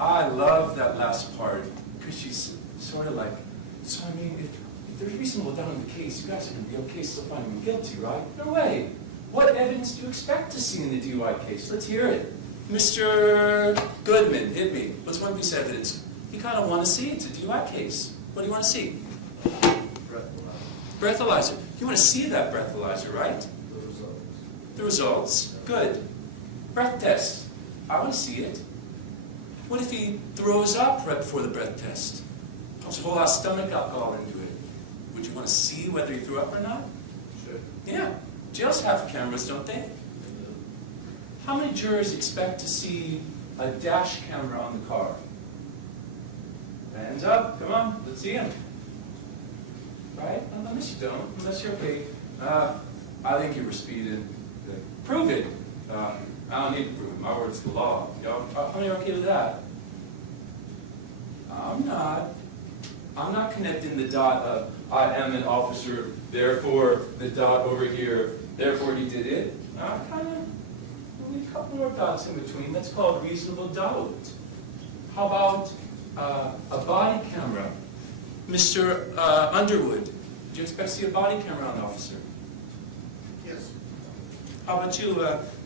I love that last part because she's sort of like, so I mean, if there's reasonable doubt in the case, you guys are going to be okay still finding him guilty, right? No way. What evidence do you expect to see in the DUI case? Let's hear it. Mr. Goodman, hit me. What's one piece of evidence? You kind of want to see it's a DUI case. What do you want to see? Breathalyzer. You want to see that breathalyzer, right? The results. The results. Good. Breath test. I want to see it. What if he throws up right before the breath test? Pumps a whole lot of stomach alcohol into it. Would you want to see whether he threw up or not? Sure. Yeah. Jails have cameras, don't they? How many jurors expect to see a dash camera on the car? Hands up. Come on. Let's see him. Right? Unless you don't. Unless you're okay. I think you were speeding. Prove it. I don't need to prove it. My word's the law. How many are okay with that? I'm not. I'm not connecting the dot of I am an officer, therefore the dot over here, therefore he did it. I kind of need a couple more dots in between. That's called reasonable doubt. How about a body camera? Mr. Underwood, did you expect to see a body camera on the officer? Yes. How about you,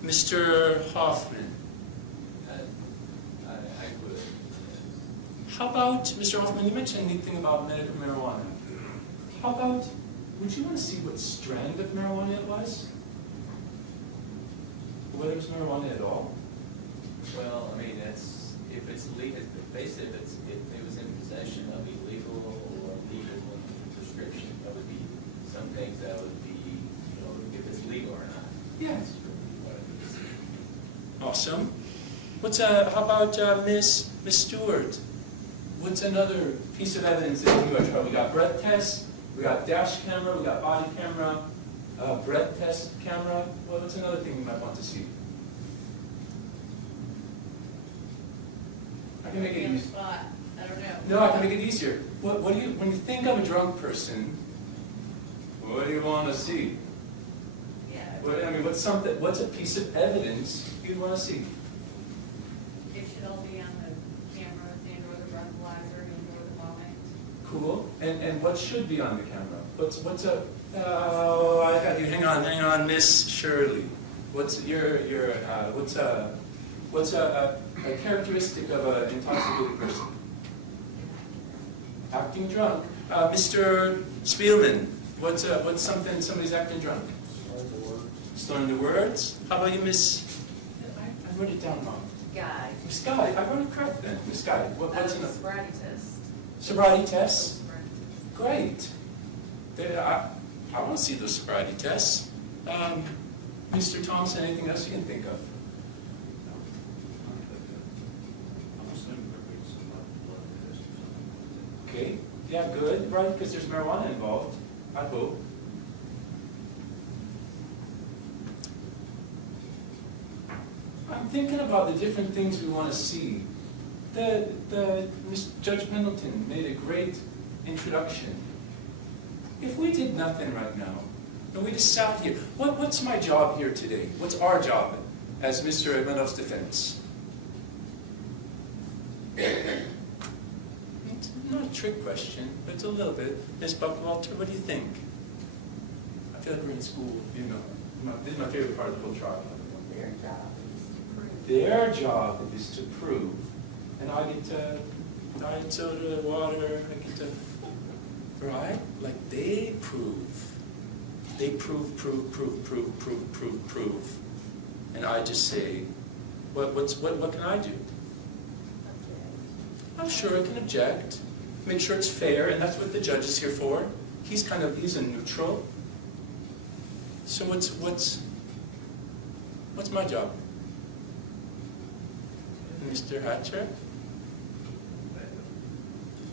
Mr. Hoffman? I would. How about, Mr. Hoffman, you mentioned anything about medical marijuana. How about, would you want to see what strand of marijuana it was? Or whether it was marijuana at all? Well, I mean, that's, if it's legal, basically if it was in possession of illegal or legal prescription, that would be some things that would be, you know, if it's legal or not. Yes. What it is. Awesome. How about Miss Stewart? What's another piece of evidence that you are trying? We got breath test, we got dash camera, we got body camera, breath test camera. What's another thing you might want to see? I can make it easier. I don't know. No, I can make it easier. What do you, when you think of a drunk person, what do you want to see? Yeah. I mean, what's a piece of evidence you'd want to see? It should all be on the cameras and or the breathalyzer and or the vomit. Cool. And what should be on the camera? I got you. Hang on, Miss Shirley. What's a characteristic of an intoxicated person? Acting drunk. Mr. Spielman, what's something somebody's acting drunk? Slurring the words. How about you, Miss? I wrote it down wrong. Guy. Miss Guy. I wrote it correct then. Miss Guy. What's That's a another? sobriety test. Sobriety tests. Sobriety test. Great. I want to see those sobriety tests. Mr. Thompson, anything else you can think of? I'm assuming there be some like blood test or something. Okay. Yeah, good. Right, because there's marijuana involved. I hope. I'm thinking about the different things we want to see. Judge Pendleton made a great introduction. If we did nothing right now, and we just sat here, what's my job here today? What's our job as Mr. Ivanov's defense? It's not a trick question, but it's a little bit. Ms. Buckwalter, what do you think? I feel like we're in school, you know. This is my favorite part of the whole trial. Their job is to prove. Their job is to prove. And I get to diet soda, water, I get to, right? Like they prove. They prove. And I just say, what can I do? I'm sure I can object, make sure it's fair, and that's what the judge is here for. He's a neutral. So what's my job? Mr. Hatcher?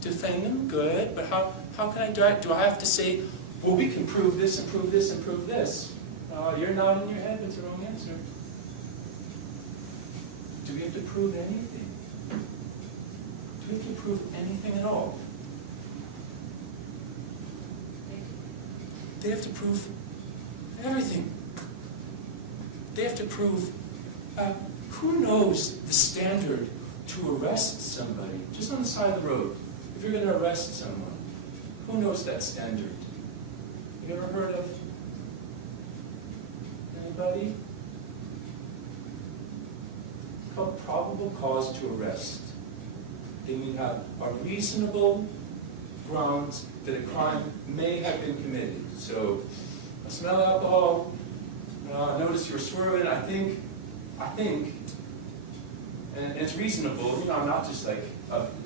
Defend them, good, but how can I do it? Do I have to say, well, we can prove this and prove this and prove this? You're nodding your head, that's the wrong answer. Do we have to prove anything? Do we have to prove anything at all? They have to prove everything. They have to prove, who knows the standard to arrest somebody, just on the side of the road. If you're going to arrest someone, who knows that standard? You ever heard of anybody? It's called probable cause to arrest. Then you have a reasonable grounds that a crime may have been committed. So, I smell alcohol, notice you were swerving, I think, and it's reasonable, I'm not just like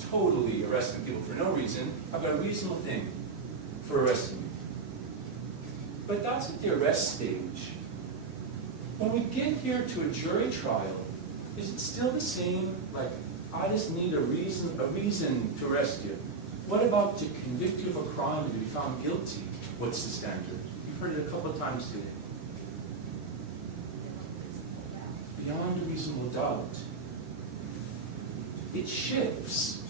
totally arresting people for no reason. I've got a reasonable thing for arresting you. But that's at the arrest stage. When we get here to a jury trial, is it still the same, like, I just need a reason to arrest you? What about to convict you of a crime and to be found guilty? What's the standard? You've heard it a couple of times today. Beyond a reasonable doubt. It shifts.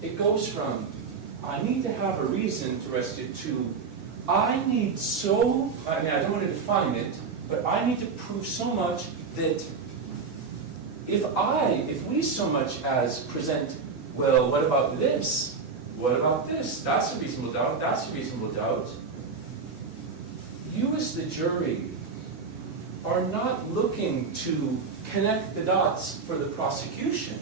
It goes from, I need to have a reason to arrest you, to, I don't want to define it, but I need to prove so much that if we so much as present, well, what about this? What about this? That's a reasonable doubt. That's a reasonable doubt. You as the jury are not looking to connect the dots for the prosecution.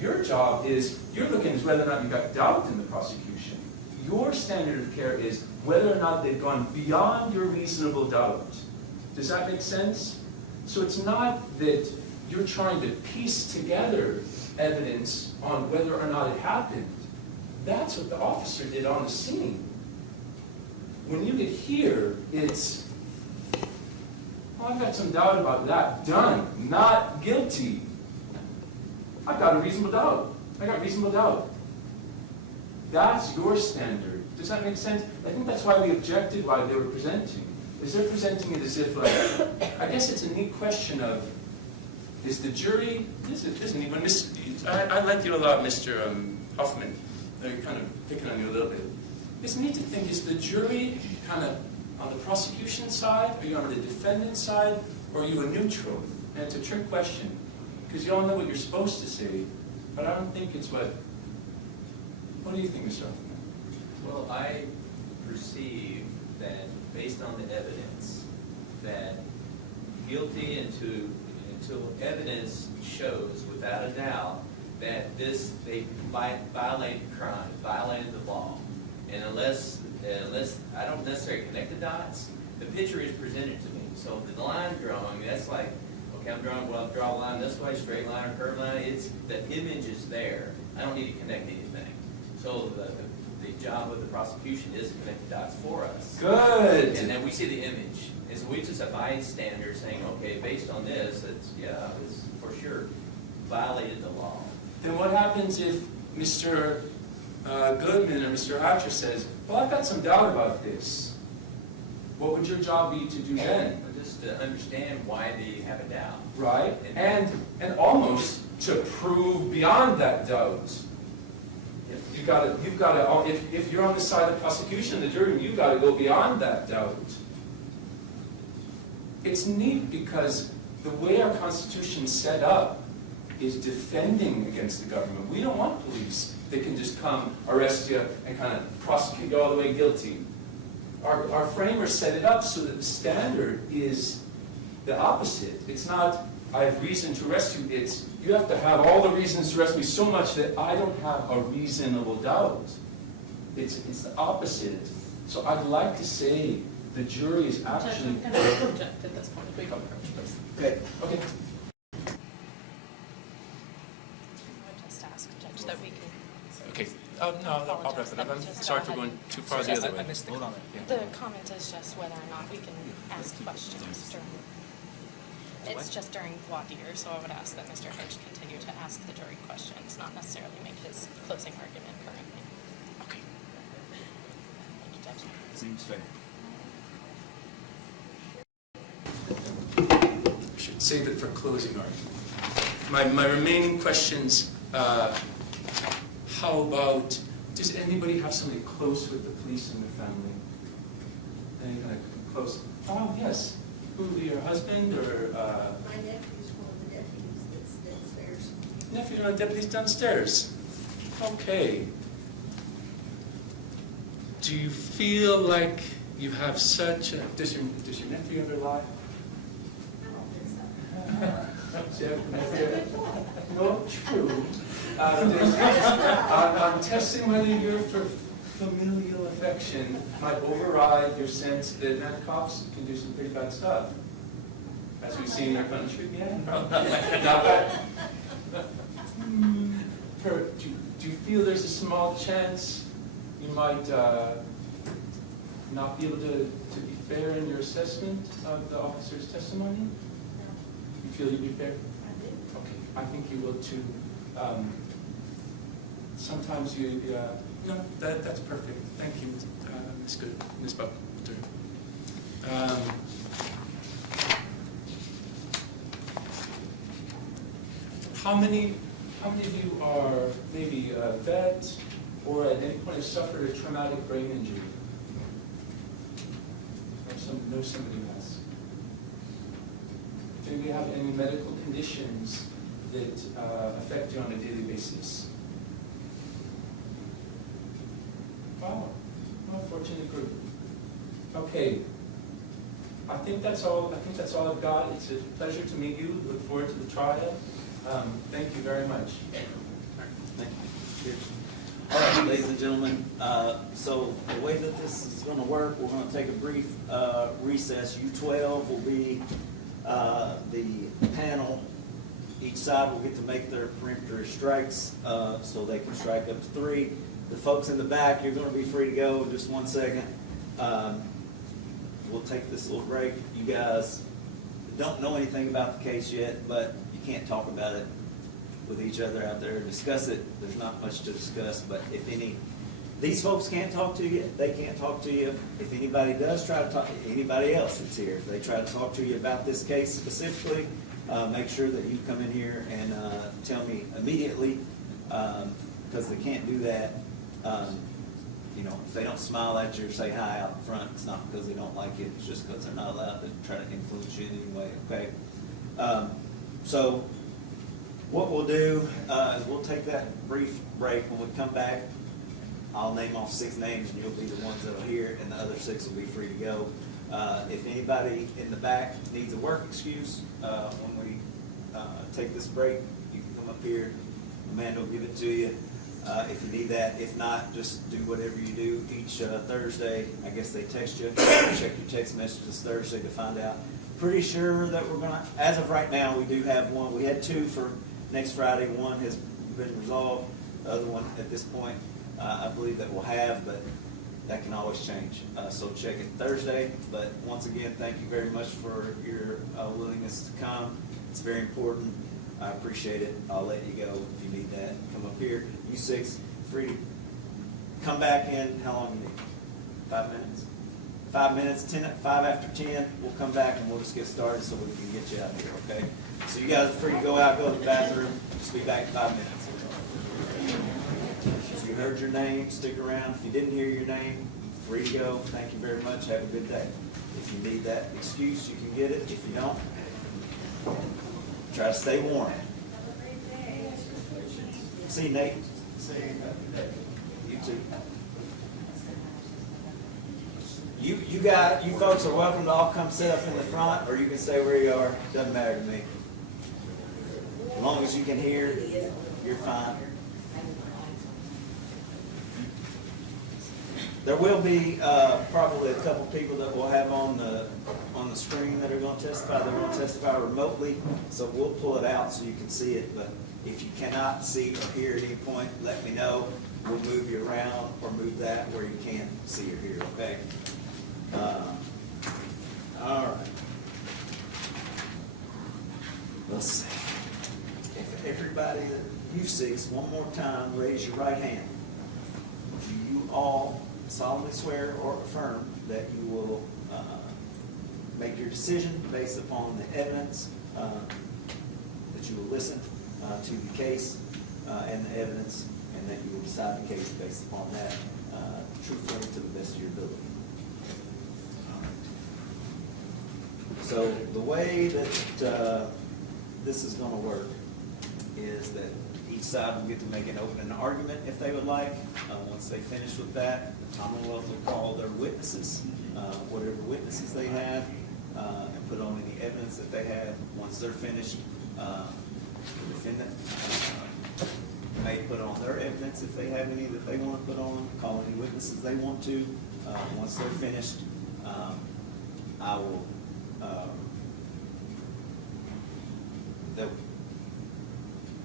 Your job is, you're looking at whether or not you've got doubt in the prosecution. Your standard of care is whether or not they've gone beyond your reasonable doubt. Does that make sense? So it's not that you're trying to piece together evidence on whether or not it happened. That's what the officer did on the scene. When you get here, it's, I've got some doubt about that. Done. Not guilty. I've got a reasonable doubt. I got reasonable doubt. That's your standard. Does that make sense? I think that's why we objected while they were presenting. Is they're presenting it as if, like, I guess it's a neat question of, is the jury, this is a neat one. I like you a lot, Mr. Huffman. They're kind of picking on you a little bit. It's neat to think, is the jury kind of on the prosecution side? Are you on the defendant side? Or are you a neutral? And it's a trick question. Because you all know what you're supposed to say, but I don't think it's what do you think, Mr. Huffman? Well, I perceive that based on the evidence, that guilty until evidence shows without a doubt that they violated crime, violated the law. And unless I don't necessarily connect the dots, the picture is presented to me. So the line drawing, that's like, okay, I'm drawing, well, draw a line this way, straight line or curved line. It's the image is there. I don't need to connect anything. So the job of the prosecution is to connect the dots for us. Good. And then we see the image. And so we just have bystander saying, okay, based on this, it's for sure violated the law. Then what happens if Mr. Goodman or Mr. Hatcher says, well, I've got some doubt about this? What would your job be to do then? Just to understand why they have a doubt. Right, and almost to prove beyond that doubt. You've got to, if you're on the side of the prosecution, the jury, you've got to go beyond that doubt. It's neat because the way our Constitution's set up is defending against the government. We don't want police that can just come, arrest you, and kind of prosecute you all the way guilty. Our framers set it up so that the standard is the opposite. It's not, I have reason to arrest you. It's, you have to have all the reasons to arrest me so much that I don't have a reasonable doubt. It's the opposite. So I'd like to say the jury is actually... Judge, I'm going to object at this point. If we go first, please. Okay. Okay. I would just ask, Judge, that we can... Okay. No, I'll wrap it up. I'm sorry for going too far the other way. Hold on. The comment is just whether or not we can ask questions during... It's just during voir dire, so I would ask that Mr. Hedge continue to ask the jury questions, not necessarily make his closing argument currently. Okay. Thank you, Judge. Seems fair. I should save it for closing argument. My remaining questions, how about, does anybody have somebody close with the police in their family? Any kind of close? Oh, yes. Who, your husband or? My nephew's one of the deputies that's downstairs. Nephew, one of the deputies downstairs. Okay. Do you feel like you have such a, does your nephew ever lie? No, true. I'm testing whether your familial affection might override your sense that cops can do some pretty bad stuff. As we've seen in our country. Yeah, not bad. Do you feel there's a small chance you might not be able to be fair in your assessment of the officer's testimony? You feel you'd be fair? I do. Okay, I think you will too. Sometimes you, no, that's perfect. Thank you, Ms. Buckler. How many of you are maybe a vet or at any point have suffered a traumatic brain injury? Or know somebody who has? Do you have any medical conditions that affect you on a daily basis? Wow, well, fortunate group. Okay, I think that's all I've got. It's a pleasure to meet you. Look forward to the trial. Thank you very much. Thank you. All right, ladies and gentlemen, so the way that this is going to work, we're going to take a brief recess. U12 will be the panel. Each side will get to make their peremptory strikes, so they can strike up to 3. The folks in the back, you're going to be free to go. Just 1 second. We'll take this little break. You guys don't know anything about the case yet, but you can't talk about it with each other out there. Discuss it. There's not much to discuss, but if these folks can't talk to you, they can't talk to you. If anybody does try to talk to anybody else that's here, if they try to talk to you about this case specifically, make sure that you come in here and tell me immediately, because they can't do that. You know, if they don't smile at you or say hi out front, it's not because they don't like you. It's just because they're not allowed to try to influence you in any way, okay? So what we'll do is we'll take that brief break. When we come back, I'll name off 6 names, and you'll be the ones that'll hear, and the other 6 will be free to go. If anybody in the back needs a work excuse, when we take this break, you can come up here. Amanda will give it to you. If you need that. If not, just do whatever you do each Thursday. I guess they text you. Check your text messages Thursday to find out. Pretty sure that we're going to, as of right now, we do have 1. We had 2 for next Friday. 1 has been resolved. The other one at this point, I believe that we'll have, but that can always change. So check it Thursday. But once again, thank you very much for your willingness to come. It's very important. I appreciate it. I'll let you go if you need that. Come up here. You 6, free to come back in. How long you need? 5 minutes? 5 minutes, 5 after 10, we'll come back and we'll just get started so we can get you out here, okay? So you guys are free to go out, go to the bathroom. Just be back in 5 minutes. If you heard your name, stick around. If you didn't hear your name, free to go. Thank you very much. Have a good day. If you need that excuse, you can get it. If you don't, try to stay warm. See you, Nate. See you. You too. You folks are welcome to all come sit up in the front, or you can stay where you are, doesn't matter to me. As long as you can hear, you're fine. There will be probably a couple people that we'll have on the screen that are going to testify. They're going to testify remotely, so we'll pull it out so you can see it. But if you cannot see or hear at any point, let me know. We'll move you around or move that where you can't see or hear, okay? All right. Let's see. If everybody, you six, one more time, raise your right hand. Do you all solemnly swear or affirm that you will make your decision based upon the evidence, that you will listen to the case and the evidence, and that you will decide the case based upon that truthfully to the best of your ability? So the way that this is going to work is that each side will get to make an opening argument if they would like. Once they finish with that, the Commonwealth will call their witnesses, whatever witnesses they have, and put on any evidence that they have. Once they're finished, the defendant may put on their evidence if they have any that they want to put on, call any witnesses they want to. Once they're finished,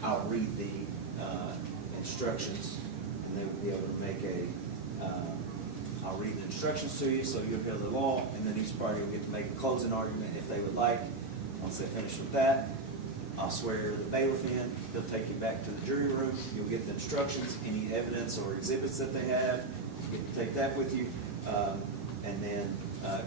I'll read the instructions, and they will be able to make I'll read the instructions to you, so you'll hear the law, and then each party will get to make a closing argument if they would like. Once they finish with that, I'll swear the bailiff in. He'll take you back to the jury room. You'll get the instructions, any evidence or exhibits that they have. You get to take that with you, and then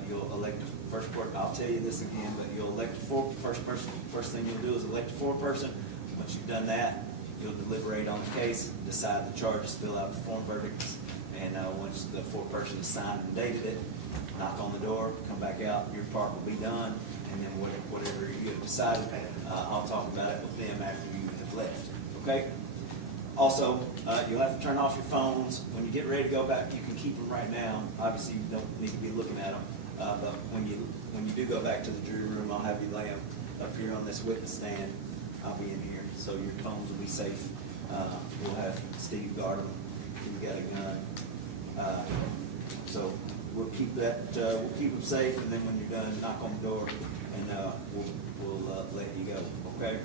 you'll elect a first court. I'll tell you this again, but you'll elect a first person. First thing you'll do is elect a foreperson. Once you've done that, you'll deliberate on the case, decide the charges, fill out the form verdicts, and once the foreperson has signed and dated it, knock on the door, come back out, your part will be done, and then whatever you have decided, I'll talk about it with them after you have left, okay? Also, you'll have to turn off your phones. When you get ready to go back, you can keep them right now. Obviously, you don't need to be looking at them, but when you do go back to the jury room, I'll have you lay them up here on this witness stand. I'll be in here, so your phones will be safe. We'll have Steve guard them if you got a gun. So we'll keep that. We'll keep them safe, and then when you're done, knock on the door, and we'll let you go. Okay.